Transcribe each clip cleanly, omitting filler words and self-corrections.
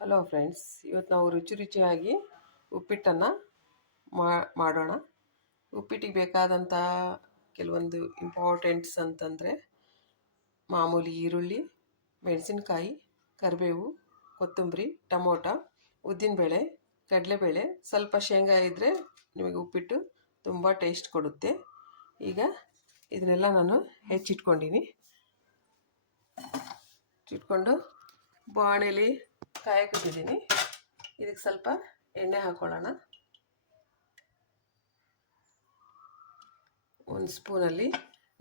Hello friends, ಇವತ್ತು ನಾವು ರುಚಿಯಾಗಿ ಉಪ್ಪಿಟ್ಟನ್ನು ಮಾಡೋಣ. ಉಪ್ಪಿಟ್ಟಿಗೆ ಬೇಕಾದಂಥ ಕೆಲವೊಂದು ಇಂಪಾರ್ಟೆಂಟ್ಸ್ ಅಂತಂದರೆ ಮಾಮೂಲಿ ಈರುಳ್ಳಿ, ಮೆಣಸಿನಕಾಯಿ, ಕರಿಬೇವು, ಕೊತ್ತಂಬರಿ, ಟೊಮೊಟೊ, ಉದ್ದಿನಬೇಳೆ, ಕಡಲೆಬೇಳೆ, ಸ್ವಲ್ಪ ಶೇಂಗಾ ಇದ್ದರೆ ನಿಮಗೆ ಉಪ್ಪಿಟ್ಟು ತುಂಬ ಟೇಸ್ಟ್ ಕೊಡುತ್ತೆ. ಈಗ ಇದನ್ನೆಲ್ಲ ನಾನು ಹೆಚ್ಚಿಟ್ಕೊಂಡು ಬಾಣಲಿ ಕಾಯಕ್ಕಿಟ್ಟಿದ್ದೀನಿ. ಇದಕ್ಕೆ ಸ್ವಲ್ಪ ಎಣ್ಣೆ ಹಾಕೊಳ್ಳೋಣ. ಒಂದು ಸ್ಪೂನಲ್ಲಿ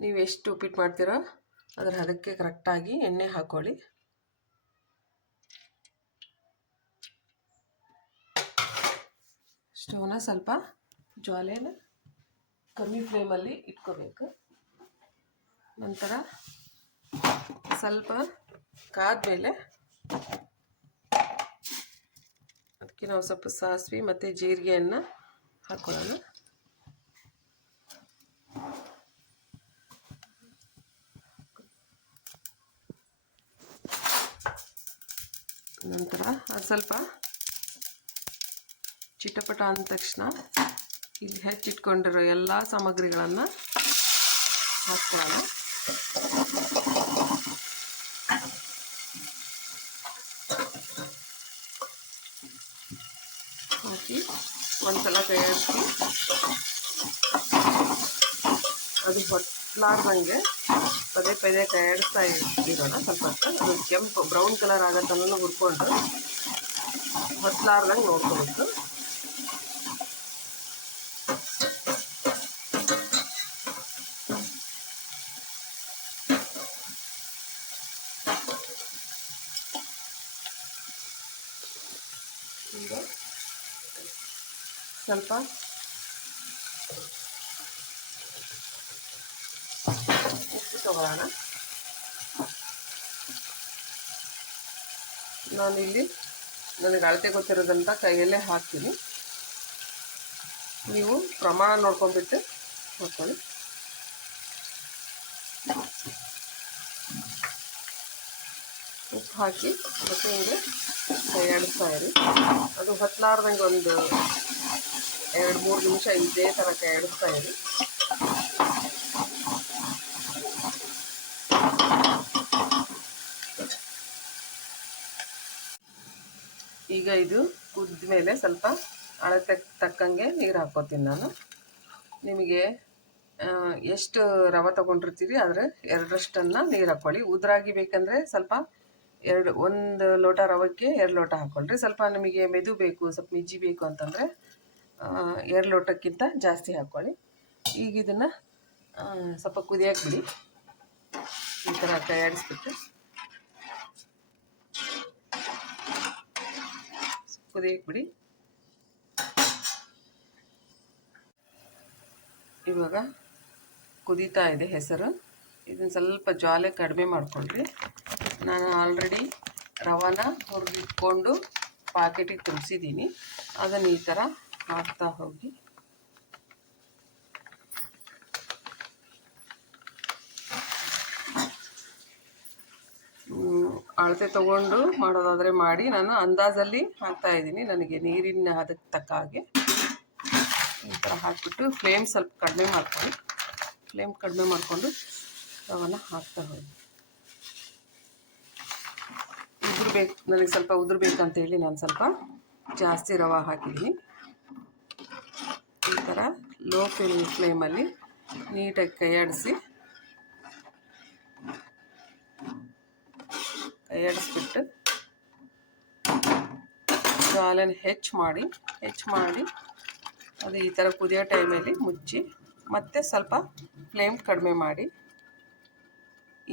ನೀವು ಎಷ್ಟು ಉಪ್ಪಿಟ್ಟು ಮಾಡ್ತೀರೋ ಅದರ ಅದಕ್ಕೆ ಕರೆಕ್ಟಾಗಿ ಎಣ್ಣೆ ಹಾಕ್ಕೊಳ್ಳಿ. ಸ್ಟವ್ನ ಸ್ವಲ್ಪ ಜ್ವಾಲೆನ ಕಮ್ಮಿ ಫ್ಲೇಮಲ್ಲಿ ಇಟ್ಕೋಬೇಕು. ನಂತರ ಸ್ವಲ್ಪ ಕಾದ್ಮೇಲೆ ಅದಕ್ಕೆ ನಾವು ಸ್ವಲ್ಪ ಸಾಸಿವೆ ಮತ್ತು ಜೀರಿಗೆಯನ್ನು ಹಾಕ್ಕೊಳ್ಳೋಣ. ನಂತರ ಅದು ಸ್ವಲ್ಪ ಚಿಟಪಟ ಅಂದ ತಕ್ಷಣ ಇಲ್ಲಿ ಹೆಚ್ಚಿಟ್ಕೊಂಡಿರೋ ಎಲ್ಲ ಸಾಮಗ್ರಿಗಳನ್ನು ಹಾಕ್ಕೊಳ್ಳೋಣ. ಹಾಕಿ ಒಂದ್ಸಲ ಕೈ ಆಡಿಸಿ ಅದು ಹೊಟ್ಟಲಾರ್ದಂಗೆ ಪದೇ ಪದೇ ಕೈ ಆಡಿಸ್ತಾ ಇರೋಣ. ಸ್ವಲ್ಪ ಹೊತ್ತು ಅದು ಕೆಂಪು ಬ್ರೌನ್ ಕಲರ್ ಆಗತ್ತನ್ನು ಹುರ್ಕೊಂಡು ಹೊಟ್ಟಲಾರ್ದಂಗೆ ನೋಡ್ಕೊಬೇಕು. ಈಗ ಸ್ವಲ್ಪ ಉಪ್ಪು ತಗೊಳ್ಳೋಣ. ನಾನಿಲ್ಲಿ ನನಗೆ ಅಳತೆ ಗೊತ್ತಿರೋದಂತ ಕೈಯಲ್ಲೇ ಹಾಕ್ತೀನಿ. ನೀವು ಪ್ರಮಾಣ ನೋಡ್ಕೊಂಡ್ಬಿಟ್ಟು ಹಾಕ್ಕೊಳ್ಳಿ. ಉಪ್ಪು ಹಾಕಿ ಮತ್ತು ಹಿಂಗೆ ಕೈ ಆಡಿಸ್ತಾ ಇರಿ. ಅದು ಹೊತ್ತಲಾರ್ದಂಗೆ ಒಂದು 2-3 ನಿಮಿಷ ಇದೇ ಥರ ಕೈ ಆಡಿಸ್ತಾ ಇರಿ. ಈಗ ಇದು ಕುದ್ದ ಮೇಲೆ ಸ್ವಲ್ಪ ಅಳತೆ ತಕ್ಕಂಗೆ ನೀರು ಹಾಕ್ಕೋತೀನಿ ನಾನು. ನಿಮಗೆ ಎಷ್ಟು ರವೆ ತೊಗೊಂಡಿರ್ತೀರಿ ಅದರ 2ರಷ್ಟನ್ನು ನೀರು ಹಾಕ್ಕೊಳ್ಳಿ. ಉದುರಾಗಿ ಬೇಕಂದರೆ ಸ್ವಲ್ಪ 1 ಲೋಟ ರವಕ್ಕೆ 2 ಲೋಟ ಹಾಕ್ಕೊಳ್ರಿ. ಸ್ವಲ್ಪ ನಿಮಗೆ ಮೆದು ಬೇಕು, ಸ್ವಲ್ಪ ಮಿಜ್ಜಿ ಬೇಕು ಅಂತಂದರೆ 2 ಲೋಟಕ್ಕಿಂತ ಜಾಸ್ತಿ ಹಾಕ್ಕೊಳ್ಳಿ. ಈಗ ಇದನ್ನು ಸ್ವಲ್ಪ ಕುದಿಯಕ್ಕೆ ಬಿಡಿ. ಈ ಥರ ಕೈ ಆಡಿಸ್ಬಿಟ್ಟು ಕುದಿಯಕ್ಕೆ ಬಿಡಿ. ಇವಾಗ ಕುದೀತಾ ಇದೆ ಹೆಸರು. ಇದನ್ನು ಸ್ವಲ್ಪ ಜ್ವಾಲೆ ಕಡಿಮೆ ಮಾಡಿಕೊಂಡ್ರಿ. ನಾನು ಆಲ್ರೆಡಿ ರವಾನ ಹುರಿದಿಟ್ಕೊಂಡು ಪಾಕೆಟಿಗೆ ತುಂಬಿಸಿದ್ದೀನಿ. ಅದನ್ನು ಈ ಥರ ಹಾಕ್ತಾ ಹೋಗಿ ಅಳತೆ ತೊಗೊಂಡು ಮಾಡೋದಾದರೆ ಮಾಡಿ. ನಾನು ಅಂದಾಜಲ್ಲಿ ಹಾಕ್ತಾಯಿದ್ದೀನಿ. ನನಗೆ ನೀರಿನ ಅದಕ್ಕೆ ತಕ್ಕ ಹಾಗೆ ಈ ಥರ ಹಾಕಿಬಿಟ್ಟು ಫ್ಲೇಮ್ ಸ್ವಲ್ಪ ಕಡಿಮೆ ಮಾಡ್ಕೊಂಡು ರವನ್ನ ಹಾಕ್ತಾ ಹೋಗಿ. ನನಗೆ ಸ್ವಲ್ಪ ಉದುರ್ಬೇಕಂತೇಳಿ ನಾನು ಸ್ವಲ್ಪ ಜಾಸ್ತಿ ರವೆ ಹಾಕಿದ್ದೀನಿ. ಈ ಥರ ಲೋ ಫ್ಲೇಮಲ್ಲಿ ನೀಟಾಗಿ ಕೈ ಆಡಿಸ್ಬಿಟ್ಟು ಜ್ವಾಲೆನ ಹೆಚ್ಚು ಮಾಡಿ ಅದು ಈ ಥರ ಕುದಿಯೋ ಟೈಮಲ್ಲಿ ಮುಚ್ಚಿ ಮತ್ತೆ ಸ್ವಲ್ಪ ಫ್ಲೇಮ್ ಕಡಿಮೆ ಮಾಡಿ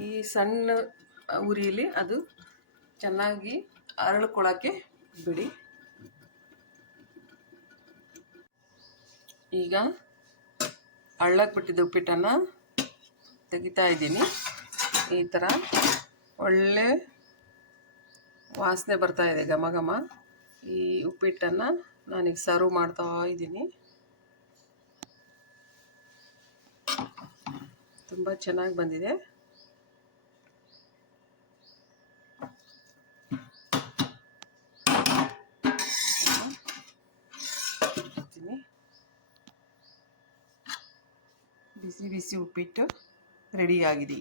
ಈ ಸಣ್ಣ ಉರಿಯಲ್ಲಿ ಅದು ಚೆನ್ನಾಗಿ ಅರಳ್ಕೊಳ್ಳೋಕ್ಕೆ ಬಿಡಿ. ಈಗ ಅಳ್ಳಕ್ಕೆ ಬಿಟ್ಟಿದ್ದ ಉಪ್ಪಿಟ್ಟನ್ನು ತೆಗಿತಾ ಇದ್ದೀನಿ. ಈ ಥರ ಒಳ್ಳೆ ವಾಸನೆ ಬರ್ತಾ ಇದೆ, ಘಮ ಘಮ. ಈ ಉಪ್ಪಿಟ್ಟನ್ನು ನಾನೀಗ ಸರ್ವ್ ಮಾಡ್ತಾ ಇದ್ದೀನಿ. ತುಂಬ ಚೆನ್ನಾಗಿ ಬಂದಿದೆ. ಬಿಸಿ ಬಿಸಿ ಉಪ್ಪಿಟ್ಟು ರೆಡಿಯಾಗಿದೆ.